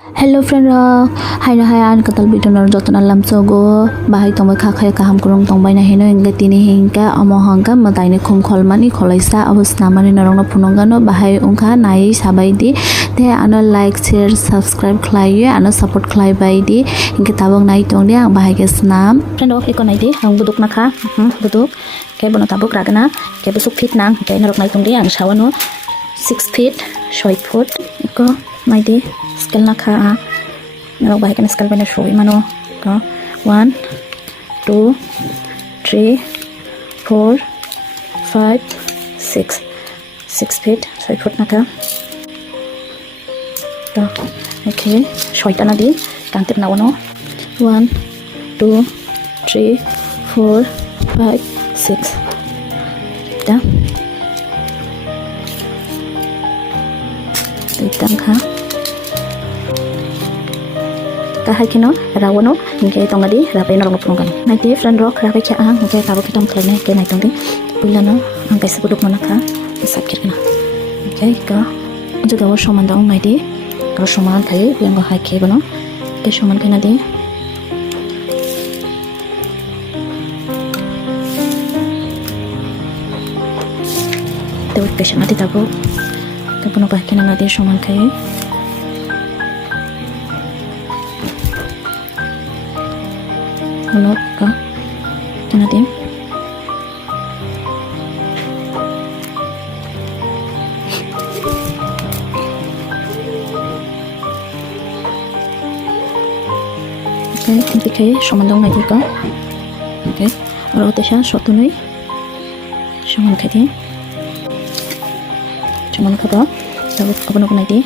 Hello friend haina hayan katal bitonor joton alam sogo bahai tongbai khakhaya kaham kurung tongbai na hino inga tini hingka amo hangka mataine khum kholmani kholaisa abos namani norongno phunongano bahai ungkha nai sabai di te ano like share subscribe khlaiye ano support khlai bai di inga tabok nai tongde ang bahai ke snam friend iko nai di ang buduk nakha buduk ke bono tabok ragna ke busuk fit nang ke norok nai tongde ang sawano 6 feet 6 foot iko nai di scale na kha narok bahai kan scale bana shoi mano ko 1 2 3 4 5 6 feet 6 foot na ka to okay shoi ta na di kangtip na wono 1 2 3 4 5 6 ta itang kha kahai kino rawono hingke tongadi rapai norong pungkan naiti friend rock rapai kya ang hingke tabo kitam khlane ke nai tongdi puilano ang kaisa buduk manaka sakir kana okay ka juga wo soman dong naiti ka soman khai yang go hai ke bono ke soman kana di te pesa mati tabo ke bono bahai kana nadi soman khai Hulog ka natin okay timpi kay somandong naiti ka okay orote siya sotunay soman kay soman ka ba tapos kabano ko naiti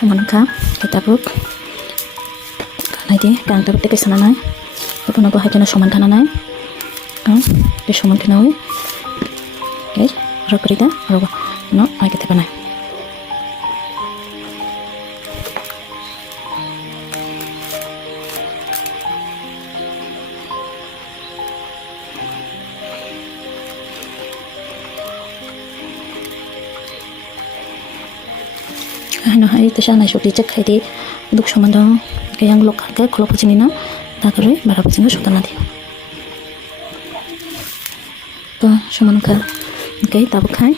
Soman ka kita buk kanai di kang tabuk teke sana nai itu nago hai kana soman kana nai ke soman kana wi okay ro krida ro no ai kete panai ano hai tesha na shoti chek khai di duk somandong ke yang lok ke kholo pachini na ta kare bara pachini sotana di to soman ka ke tabu khai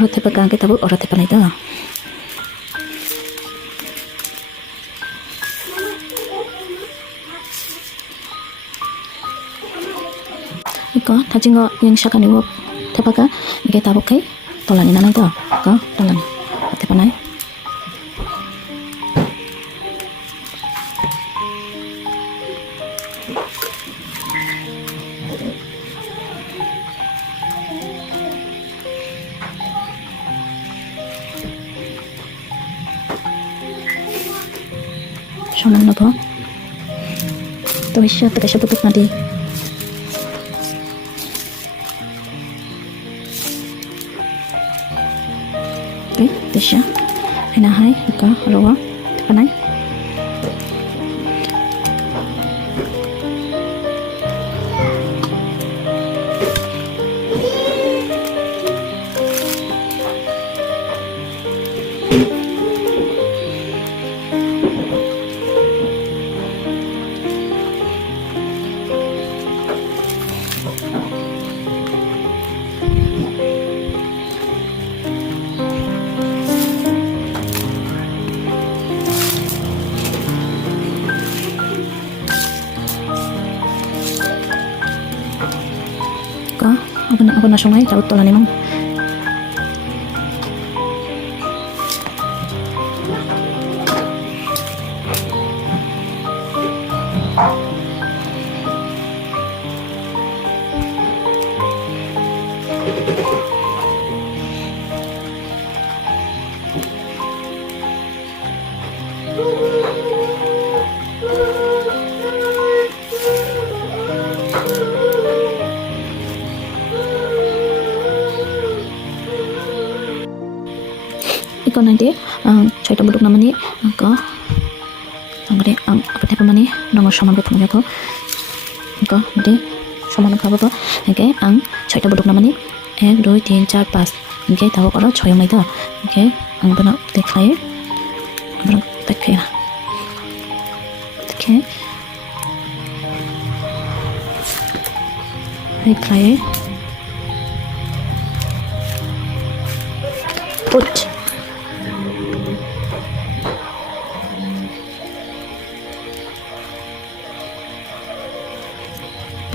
orate pa ka ke tabu orate pa nai da iko thajingo yang sakani wo thapaka ke tabu khai tolani na nai da ka tolani ate panai soman na po to siya taga siya putok na di okay tisha hina hai ka rawa panai ka ako na sungay taut tola ni mang iko nanti cerita buduk namanya ko gede ang apa tepa mani nongor saman ko thumja ko gede saman khabo ko engke ang 6ta bodok namani 1 2 3 4 5 engke tabo koro 6 mai to engke ang bono dekhai bono dekhai na okay dekhai put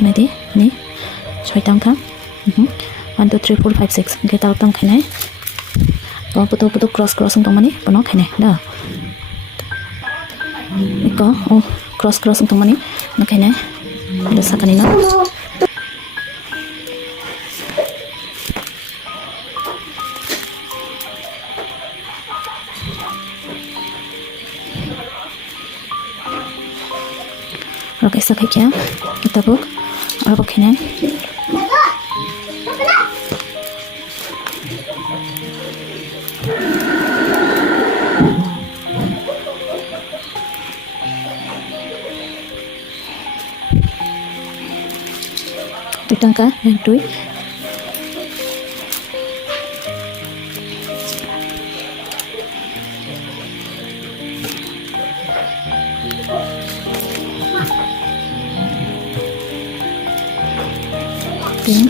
Nanti ini 6 tang kan 1 2 3 4 5 6 okay tahu tang kene ko putu cross untuk mani pono kene dah iko cross untuk mani no kene desa kanina Oke, sakitnya kita buk, apa kene? Ditangka, yang dui. Pin.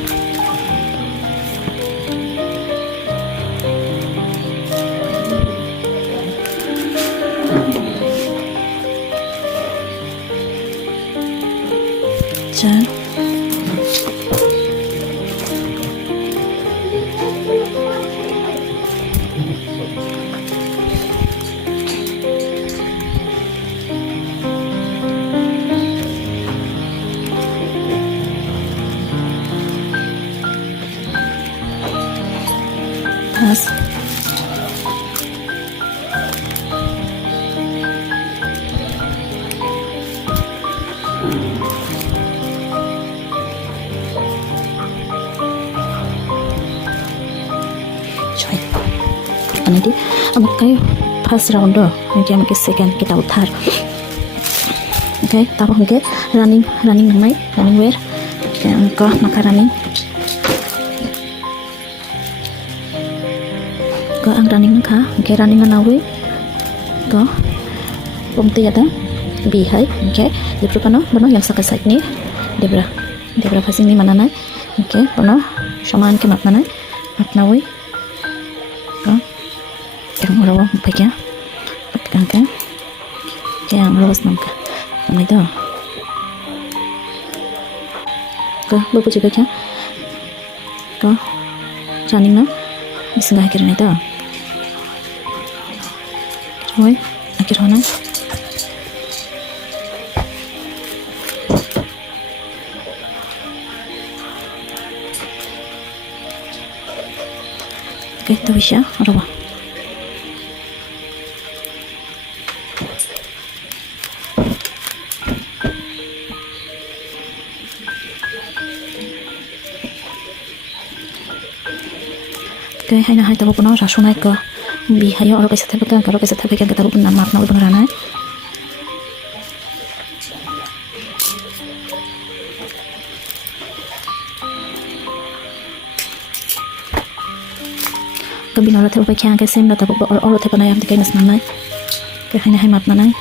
Jan. Pas. Coy. Nanti amuk kayu pas round do, nanti amuk second kita utar. Okay, tapos okay, running namai, running wear. Okay, amuk maka running. Ko ang running ka okay running na nawi ko pumti ada bihai okay dibra pano bono yang sakai side ni dibra facing ni mana na okay bono saman ke matna wi ko yang rawa pakya patkan ka yang rawas nam ka namai to ko bopu juga kya ko running na bisnga kirna to Oi, akhir mana? Oke, itu bisa, ada apa? Oke, hai na hai tahu puno rasunai ke. Bihayo orang bisa terpekan kalau bisa terpekan kita pun nama nama pengarana kebin orang terpekan ke sem data orang terpekan ayam tikai nas nanai ke hanya hemat nanai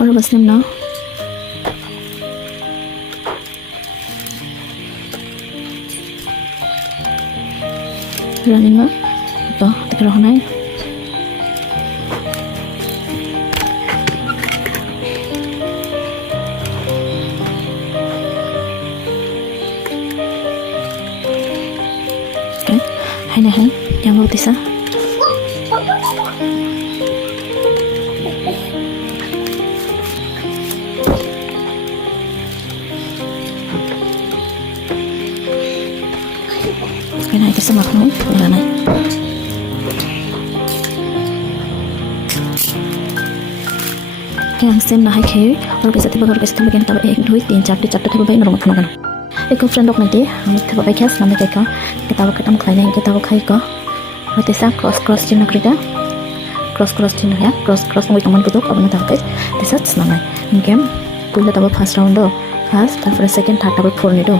Orang Muslim now. Running na. Ito, tikaro ko na eh. Okay. Hai na hai. Yang mau tisa. Kaya na isa makno, wala na. Kaya ang same na hai khay or kaisa tiba kan taba 1 2 3 4 4 tiba bai norong thana kan eko friend ok nai ang tiba bai khas namai kai ka taba katam khainai ke taba khai ka tesa cross chin nakrita cross chin ya cross ngoi taman budok abana taba kai tesa snamai game puila taba first round do first তারপরে second third taba 4 ni do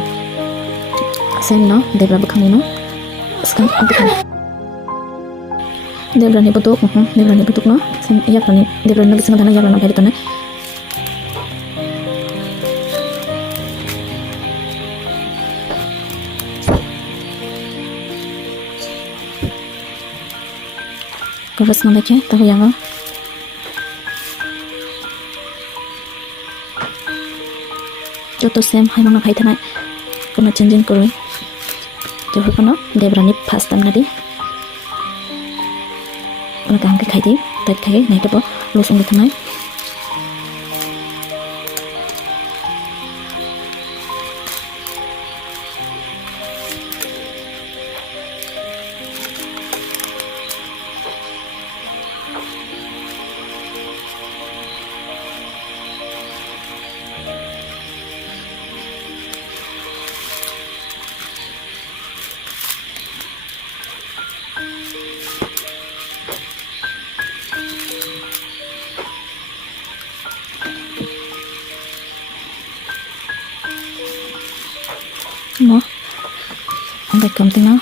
same no debra bukhang no skan debra ni budok no same yak ni debra ni bising dana yak na bari tane Terus nanti tahu yang joto same hai mana khai thanai kono changing koroi jehor kono debrani first time nadi kono kam ke khai di tat khai nai to losung de thanai mo ang kamting na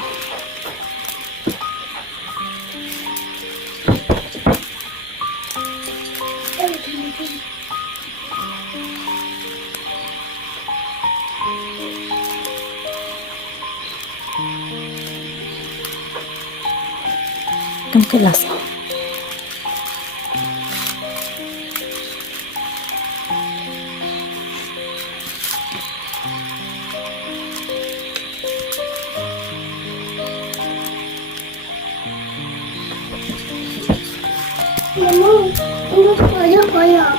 kam ke lasa Mama, ini payah.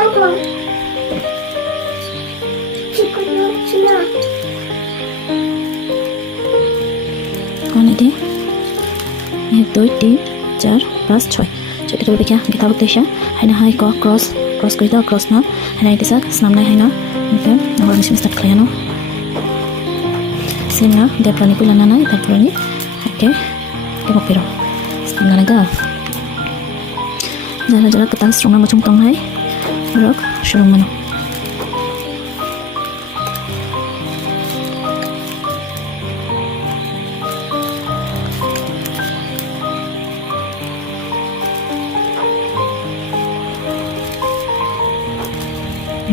Apa? Cina. कौन है 1 2 3 4 5 6 jadi kalau kita tahu tesya hanya hai ko cross kita cross na hanya itu sak senam na hanya okay orang mesti start kalian no sina dia plani pula nana itu plani okay kita pero senam na ga jala ketan strong na macam tong hai rok shurung mano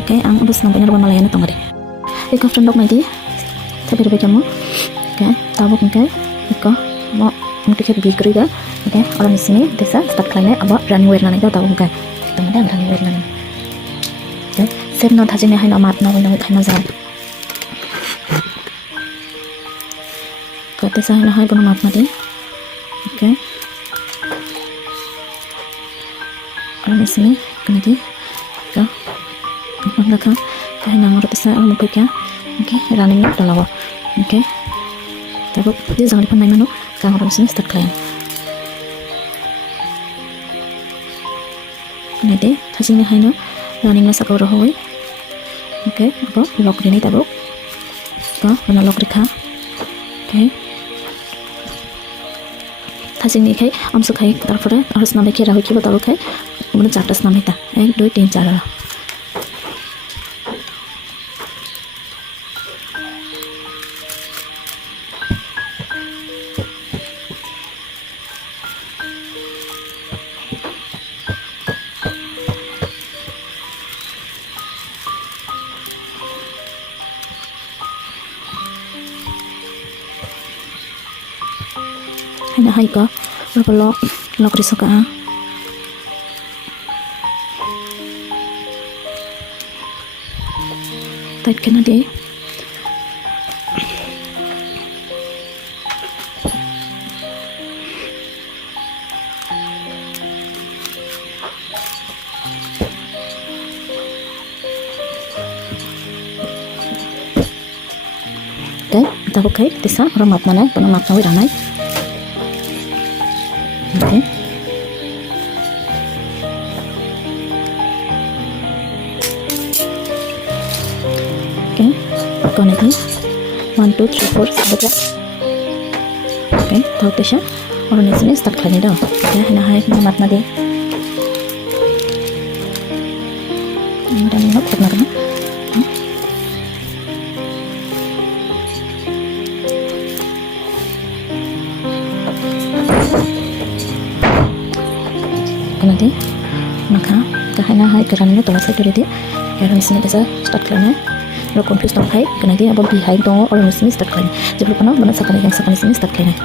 Okay, ang ubus ng pinarabang malayan na tong gari. Ikaw friend dok nanti, sabi rin kamu, okay, tabok okay, ikaw mo mungkin kita bigri ga, okay, orang di sini desa start kalian aba running wear nanti tabok okay, teman-teman running wear nanti, okay, save not hajine hai na mat na window khai na jam, kate sa hai na hai bono mat nanti, okay, orang di sini nanti, okay. Maka kaya nang roti sa ang mukha okay running na dalawa okay tapos dia jangan dipan naik mano kang orang sini start kalian nanti hasilnya haino running na sakau rohoi okay apa lock ini tabuk to mana lock rekha okay hasilnya kai amso kai tarpore harus namai kira hoi kiba tabuk kai mana chartas namai ta 1 2 3 4 Hanya hai ka berapa lock risau ka tight kena deh tabuk kai tisa orang map mana pun map nawi ranai. Okay. Okay. Kau nanti 1 2 3 4 sahaja. Okay. Tahu tisha orang ni sini start kali dah. Okay. Hina hai map nadi. Dan nak pernah kan? Nanti maka kahana hai kerana tola saya tadi orang sini bisa start kerana lo confuse tak hai kerana dia abang behind tu orang sini start kerana jadi kalau mana sekali yang sekali sini start kerana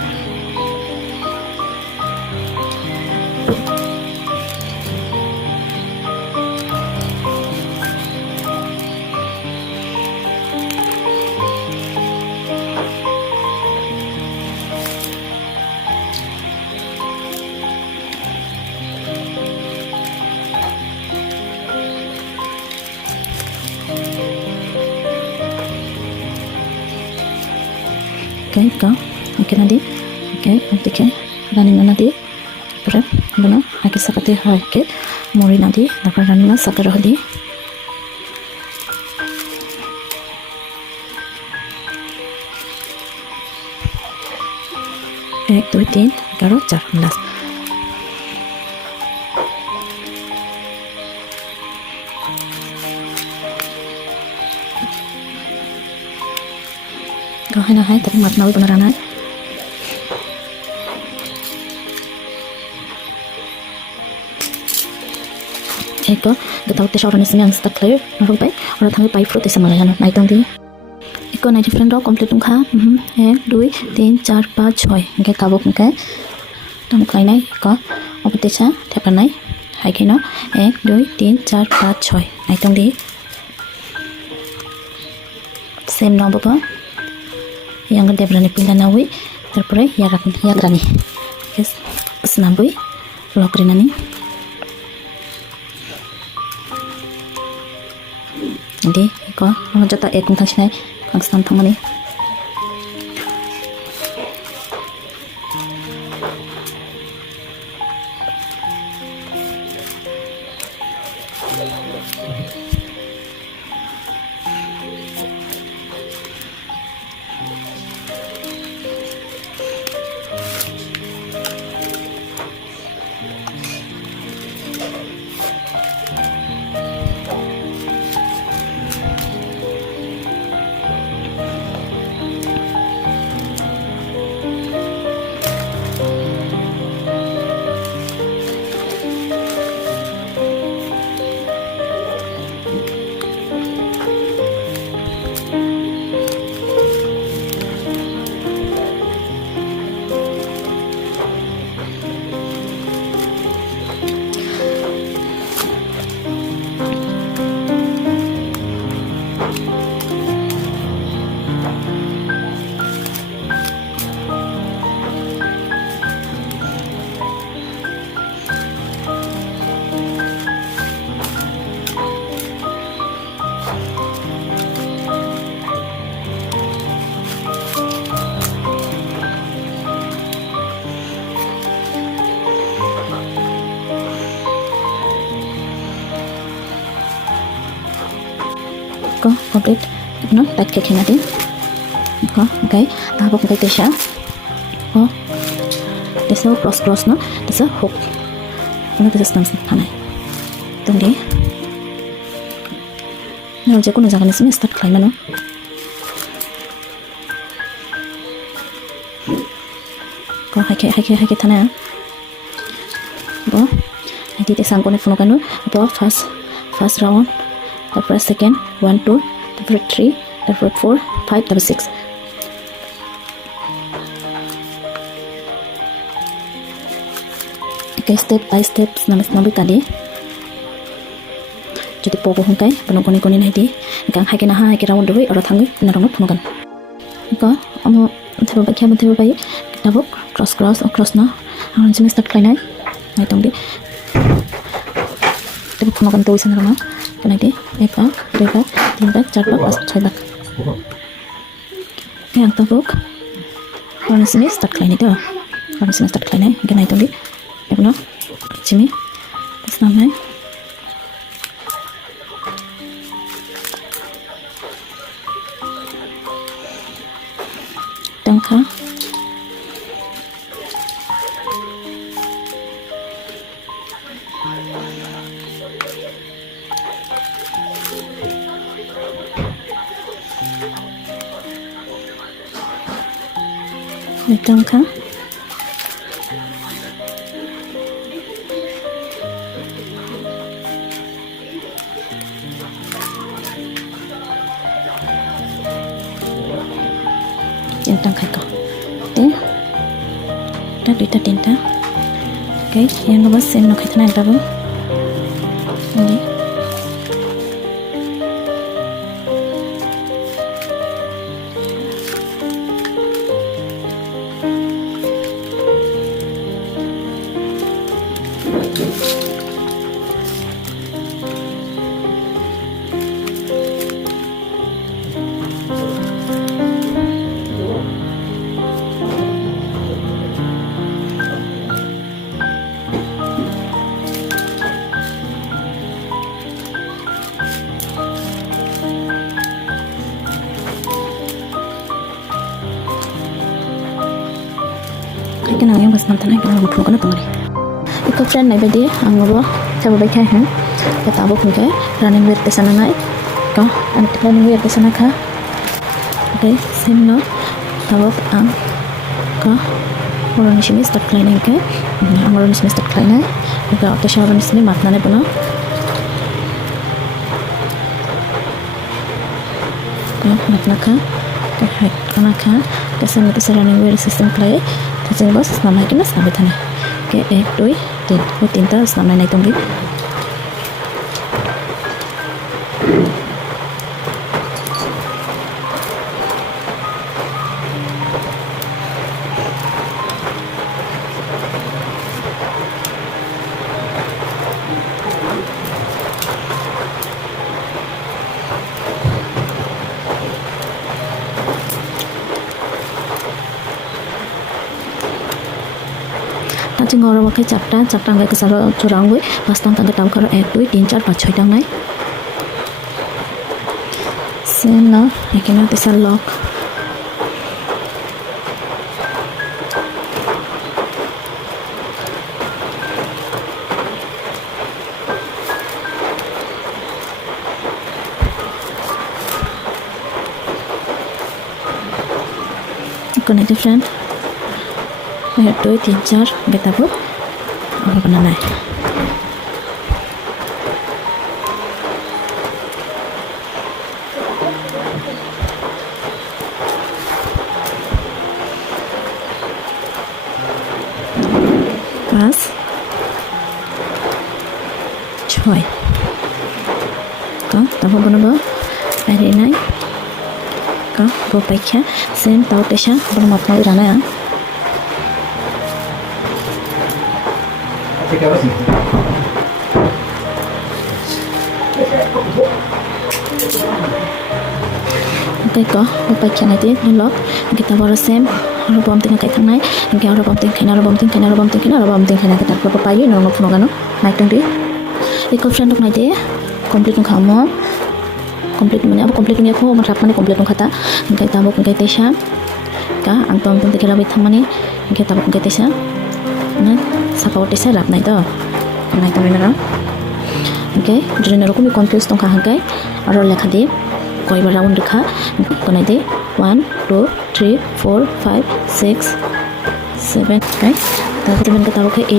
okay, kau, okay nanti, okay, okay, running nanti, berapa, mana, aku sakit hai, okay, mori nanti, dapat running sakit rohdi, 1 2 3 11 12 Kau hina hai tapi mat nawi beneran hai. Eko, kita tahu tesya orang ini yang start clear, orang baik, orang tangguh baik fruit sama layan, naik tong di. Eko naik different row complete tungkha, 1 2 3 4 5 6, okay kabuk okay. Tong klai naik, eko, apa tesya, tepan naik, hai kino, 1 2 3 4 5 6, naik tong di. Same number apa? Yang gede berani pindah nawi terpere ya grani yes senambui lokri nani jadi iko orang jata ekung tansinai kangstan tangani ko complete no tak ke khina din ko okay abo ko tesha ko tesa cross no tesa hook no tesa stance khana tungde no je kono jaga nisme start khlai mano ko hake thana bo iti tesang kone phone kanu bo first round তারপর second 1 2 তারপর 3 তারপর 4 5 তারপর 6 okay step by step nabi kali jadi pogo hungkai penong koni nahi di gang hai kena hai kira wondu ora thangi narong phunogan ko amo thebo bakya mo thebo bai tabuk cross na aron jimi start klai nai nai tong di tebo phunogan to isan rama Kenapa? 1 2 3 4 5 6 7 8 9 Yang tabuk. Orang sini start klein itu. Orang sini start klein ya. Naik tunggu. Ya benar. Sini. Terus namanya. Tangka. Tangka. Centang kaito. Dah duita tinta. Okay, yang lepas same nak kaitana yang tahu. Ini. Kenal yang pas nonton kenal buku kan tengah. Ikut friend naik bedi, anggur coba baca kan. Kita abu kunci, running wear kesana naik. Kau, anak running wear kesana kah? Okay, same no. Tahu ang, kau orang ni sini start klein ke? Orang ni sini start klein. Kau auto shower ni sini mat nane puno. Kau mat nakah? Kau kanakah? Kesan itu running wear system play. Jadi bos nama kita sampai tanah. Okay, 1, 2, 3. Tinta nama naik tunggu. Nanti ngorok pakai capta nggak kesal curang gue, pas tangkap tahu kalau 1, 2, 3, 4, 5 tang naik. Sena, ini nanti lock. Connect friend. 1, 2, 3, 4 kita pun apa pernah naik. Pas 6 kan tahu benar hari naik kan baiknya sen tahu tesha belum apa irana ya. Okay ko, baiknya nanti dulu kita baru same orang bom tinggal kayak tangai, kita orang bom tinggal kita berapa pagi nongol puno kan, naik tinggi. Ikut friend untuk nanti complete untuk kamu, complete punya apa complete punya aku merap mana complete untuk kata, kita tabuk kita tesha, ka ang bom tinggal lebih thamani, kita tabuk kita tesha, nah siapa waktu saya rap naik tu, naik tu mana? Okay, jadi naruku mi confuse tong kahang kai, aror lekha di, koi round rekha, ko naik di 1, 2, 3, 4, 5, 6, 7, okay. Tapi teman kita pakai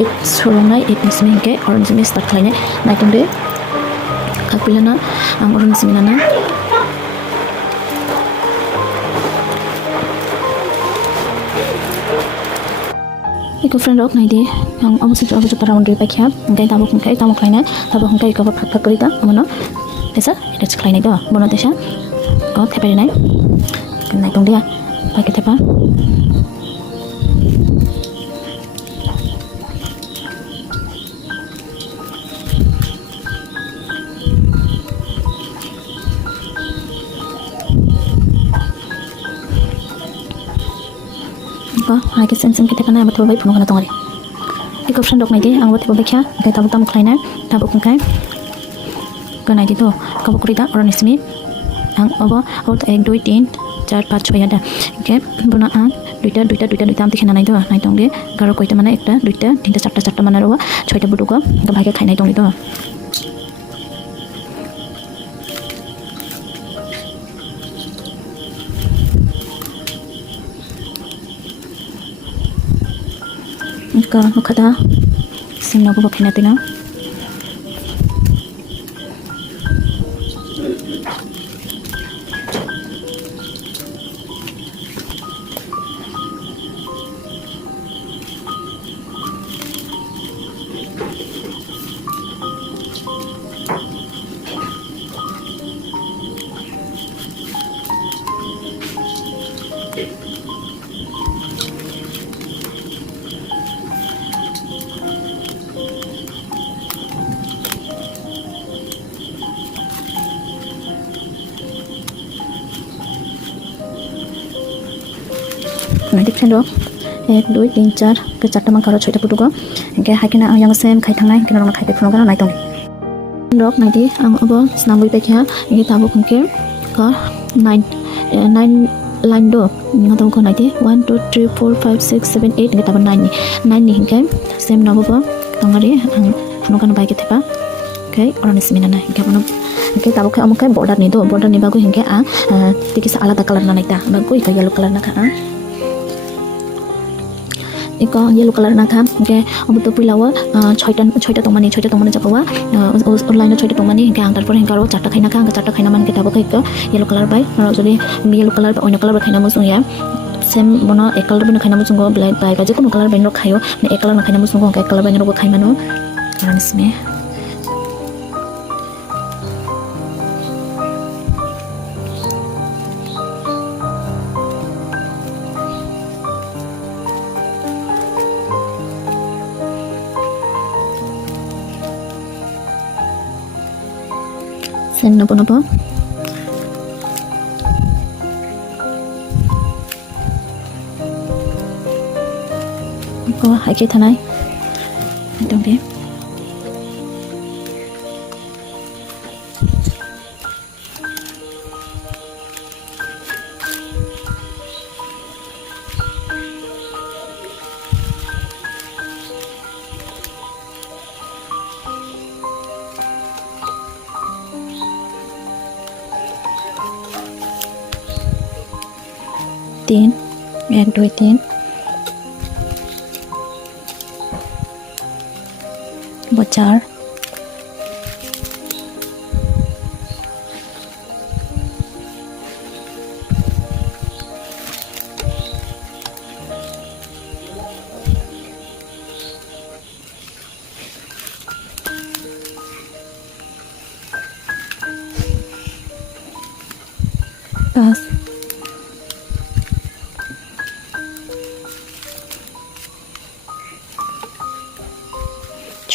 8 sorong naik 8 ni sini ke orang sini start lainnya naik tu deh. Kapilana ang orang sini nana. Ikut friend rock naik deh. Yang amu sih coba coba round repack ya. Engkai tamu lainnya. Tapi engkai cover pack kerita, amono. Desa, itu sekali naik doa. Bono desa. Kau tepi naik. Naik tu dia. Pakai tepa. Ko hai ke sem kita kana bato bai puno kana tongari. Iko friend dok naidi ang bato bai kya ke tabu tam khlaina tabu kai. Ko naidi to kabu kurita orang ismi ang abo out 1 2 3 4 5 6 ada. Ke buna ang দুইটা আমতি খানা নাই তো নাই তংগে গারো কইতে মানে একটা দুইটা তিনটা চারটা মানে রবা ছয়টা বুটুকো ভাগে খাই নাই তংগে তো ka kada simna ko bakina tina Nanti friend dok 1 2 3 4 ke 4 mang karo 6 putu ko ke hakina yang sem khai thangnai kena rona khai te phno kana nai tong dok nanti ang abo snambui pe kya ngi tabu khunke ka 9 line do ngatam ko nanti 1 2 3 4 5 6 7 8 ngi tabu 9 ni hingke sem nabo tongari ang phno kana bai ke thepa ke oran ismina na hingke phno ke tabu ke amukai border ni do border ni bagu hingke ang tikisa alada color na naita bagu ika yellow color na ka iko yellow color na kham ke obuto pilawa 6টা tomani japawa online 6টা tomani ke ang tarpor hingkaro 4টা khaina khang 4টা khaina man ke tabo ke yellow color bai aro jodi yellow color oino color khaina musung ya same bono ek color bono khaina musung go black bai ba je kono color bai no khayo ne ek color na khaina musung go ek color bai no go khaimano karan isme sen nopo ko hai ke thanai dong de तीन 1 2 3 4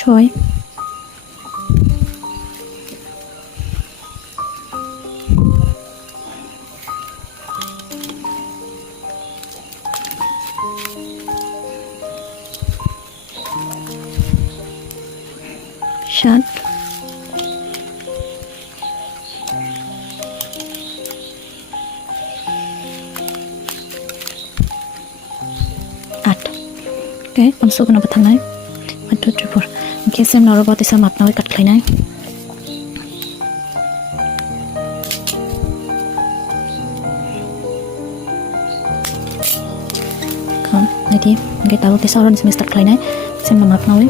5 6 7 8 okay am so gonna batang nai 1 2 3 4 okay sem norobot isa map nawi kat khlainai kam nadi okay tahu ke sauran semester khlainai sem map nawi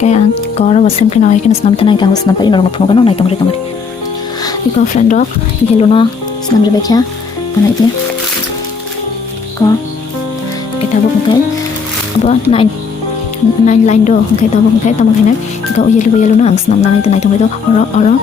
kaya ang koro wasem ke nawi ke snam tanai ka husna pai norong phno kana nai tongri iko friend dok hello no snam je bekya kana ite ko kita bu kai aba 9 line do kai tabu kai tamu kai na ka yellow no ang snam nai tanai tongri do ora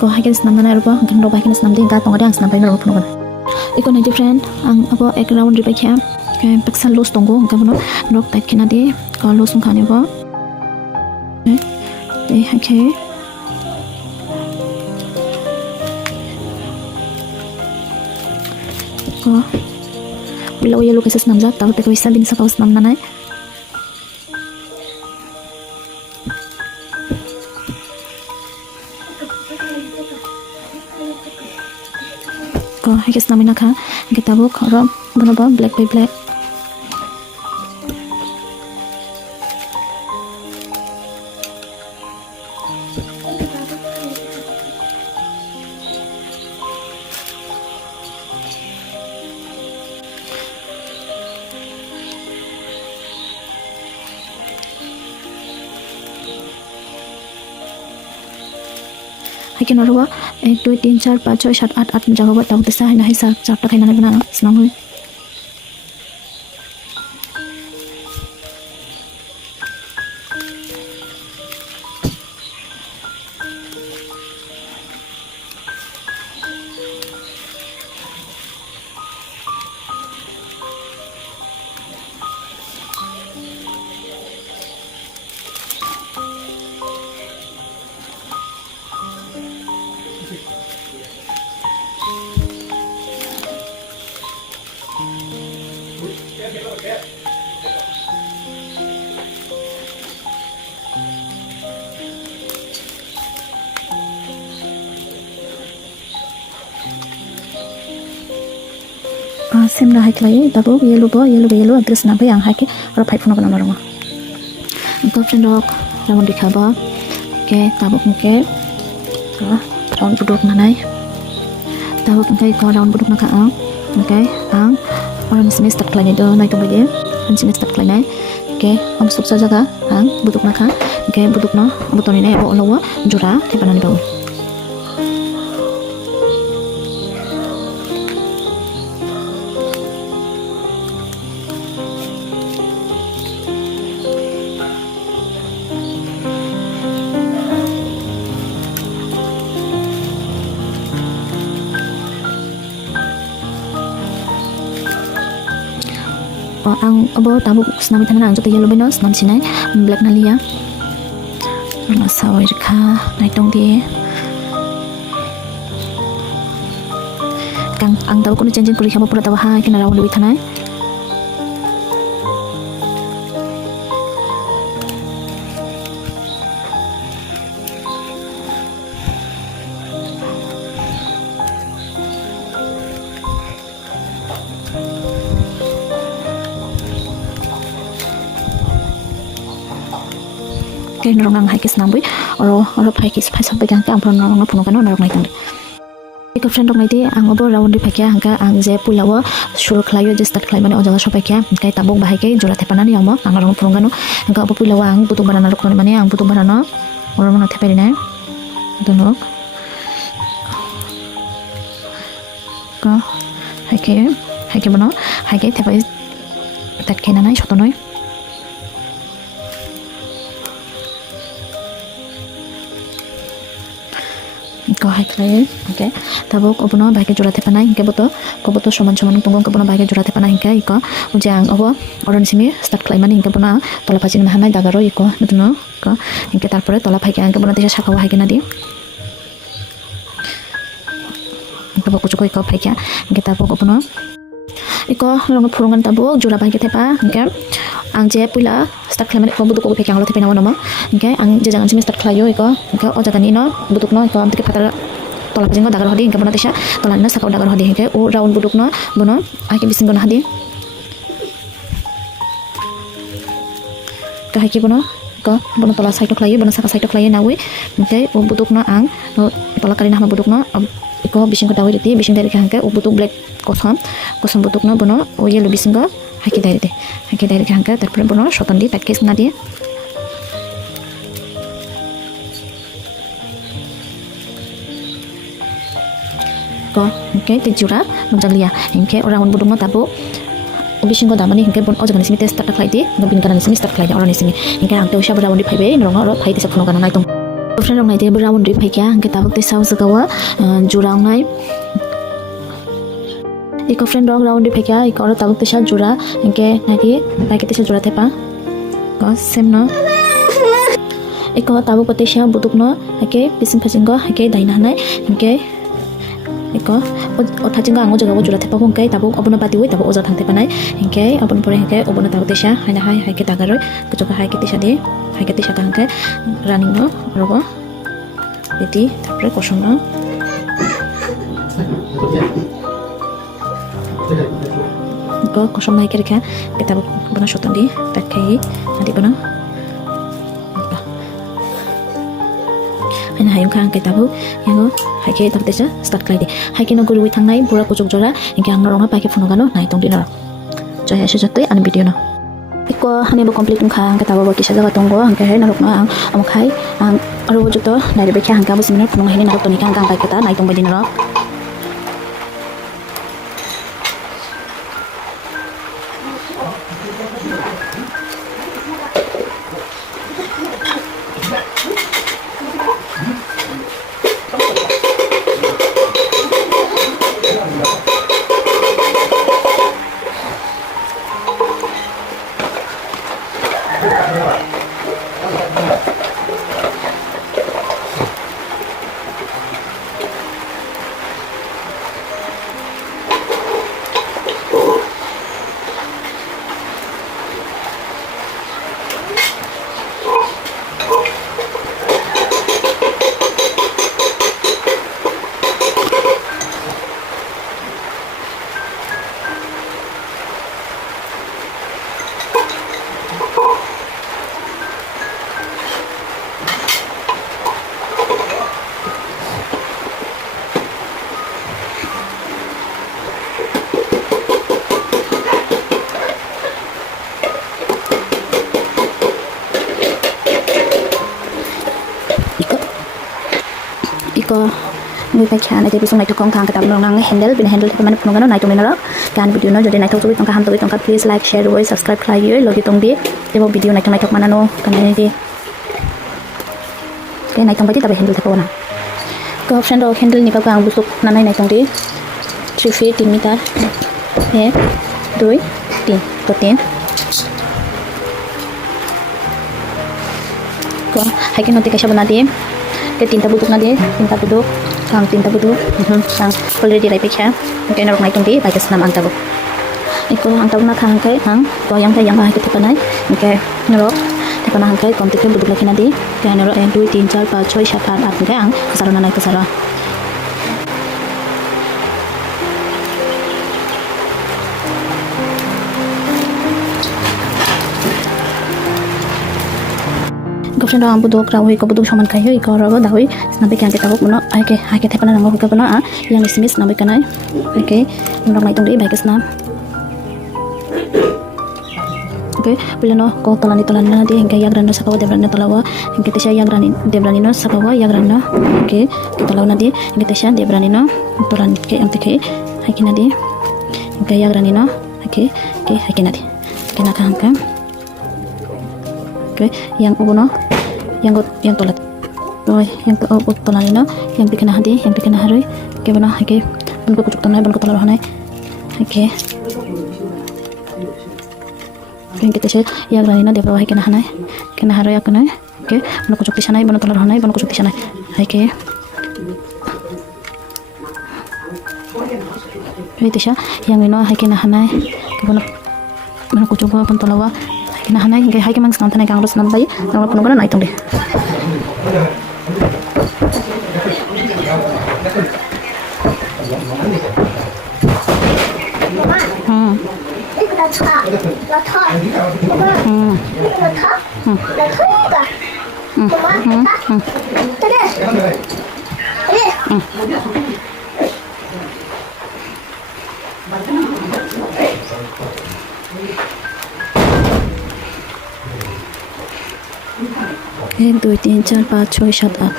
ko hai ke snam mana ro kan ro ba ke snam ding ka tong ada ang snam pai ro phun kan iko nai friend ang abo ek round ri ba kya ke paksa los tongo ka bono rok tak kena di ko los sung khane ba okay ko below yellow ke snam ja taw te ko isa bin sa ka snam nanai ko hai ke snam ina kha kita bo ro bono ba black by black hai ke noro 1 2 3 4 5 6 7 8 8 jago ba taw te sa na hai sa chapta khai na bana snam hoi sim na hai klai tabo yellow adres na ba yang hai ke ro phai phun bana ro ko friend rok ramon dikhaba ke tabo ke round budok na nai tabo ke ko round budok na ka okay ang orang sini start klai do nai to bage an sini start klai nai ke am suksa jaga ang budok na ka ke budok na butoni nai abo lowa jura te bana ni ba ang abo tabu snam thana ang jote yellow beno snam sinai black na liya na sawai kha nai tong di kang ang tabu kono change kuri khaba pura tabu ha kina raw lebi thanai norong hai kis nambui oro phai kis phai sab gang ka am norong na phuno kano norong nai tang iko friend rok nai ti ang obo round di phakya hangka ang je pulawa shuru khlayo je start khlai mane ojaga sopakya kai tabok bahai ke jora thepana ni amo ang norong phuno kano hangka obo pulawa ang butu barana rok mane ang butu barana oro mona thepari nai dono ka hai ke bono hai ke thepai tak kena nai sotonoi ko hai klai okay tabo ko bono baike jora te panai ke boto ko boto soman tongong ko bono baike jora te panai ke iko ujang obo oron simi start klai mani ke bono tola pachin mahanai dagaro iko nutuno ko inke tarpore tola phai ke ke bono tisha sakawa hai ke na di ko boku chukoi ko phai ke ke tabo ko bono iko rong phurungan tabo jora baike tepa ke ang je pula start khlai mane ko butuk ko phai ke anglo tepa na ke ang je jangan simi start khlayo iko ke o jaga ni no butuk no ko amte ke patara tola pajing ko dagar hodi ke bono tisha tola na sakau dagar hodi ke o round buduk no bono ake bising gona hadi ka haki bono ko bono tola side to khlayo bono saka side to khlayo nawi ke o buduk no ang tola kali na buduk no iko bising ko dawi diti bising dari ke hangke o butuk black kosam butuk no bono o yellow bising ko haki dari ke hangke tarpore bono shoton di package na di ko hingke te jura nujaglia hingke orang budung no tabu ubising ko damani hingke bon ojaga nisimi test tak khlai di nobin kana nisimi start khlai ora nisimi hingke hangte usha bra bondi phaibe nronga ro phai tisa phuno kana nai tong friend rong nai te bra won ri phai kya ke tabuk te sau zagawa jurang nai iko friend rong round ri phai kya iko tabuk te sa jura ke nagi bai ke te sa jura te pa ko sem no iko tabuk te sa buduk no ke pisim phasing go ke daina nai ke iko otha jinga ango jaga jura te pa bong kai tabuk obona pati oi tabuk oja thangte pa nai ke obon pore ke obona tabuk te sa haina hai ke tagaroi kujoka hai ke te sa de hai ke te sa ka ke running no robo Jadi, tampere kosong no. Ko kosong naik kira kita bana shotan di tak kai nanti bana. Hanya hayung kang kita bu yang hai ke tak desa start kali di. Hai ke no guru withang nai pura kucuk jora yang ang norong apa ke funugano nai tong di nara. Jaya sejati an video no. Iko hani bo complete khang kata bo kisah jaga tonggo angke hai narok no ang amkhai ang aru juto nai be khang ka bo siminar phunung hai narok toni kang kang bai kata nai tong bai dinaro Iko ngi pa khan ate bisong nai thokong khang katam nang handle bin handle thok mane phunong nai tong nara kan video no jodi nai thok tong ka ham tong ka please like share oi subscribe khai oi logi tong bi ebo video nai thok mana no kan ni di ke nai tong ba ti ta handle thok na ko friend ro handle ni pa ka busuk nanai nai tong di 3 feet 3 meter 1 2 3 ko 3 ko hai ke note kaisa bana di ke tinta buduk na di tinta buduk kang tinta buduk kang already rai pekha ke narok nai tong di bai kes nam ang tabu iko ang tabu na khang kai hang ko yang kai yang ba ke tepanai ke narok tepana hang kai kom te buduk lakina di ke narok 1 2 3 4 5 6 7 8 ke ang kasaro na nai kasaro Gopsen ro ambu dok rawi ko buduk saman khai hoi ko ro dawi nabe kyan ke tabuk mono ai ke thepana rango ka bana yang ismis nabe kanai okay nomor mai tong di bai kesna okay bilano ko tolani na di hingga yagrano sakawa debrana tolawa hingga tesya yagrani debrani no sakawa yagrano okay kita lawan di hingga tesya debrani no tolan ke am teke hai kina di hingga yagrani no okay hai kina di kena kan okay yang ubuno yang tolat yang tolani no yang pikena hadi yang pikena haroi ke bana hake bunko kucuk tanai bunko tolar hanai hake yang kita se yang rani na debra hake na hanai kena haroi akana ke bunko kucuk tisanai bunko tolar hanai bunko kucuk tisanai hake Tisa yang ino hake na hanai ke bunko kucuk bunko tolawa Kena hanai hingga hai kemang senang tanai kangros nan bai nang penuh nai tong deh. एक दो तीन चार पाँच छः सात आठ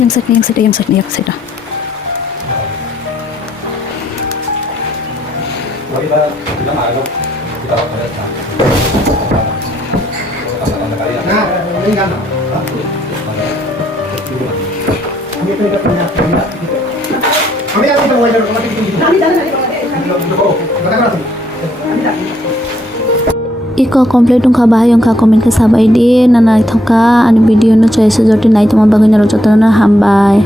Yang side. Iko complete ung kabahay yung ka-comment ka sabay din na nagtaka ano video no choice joti nai tuma bagay na rojot na hambay.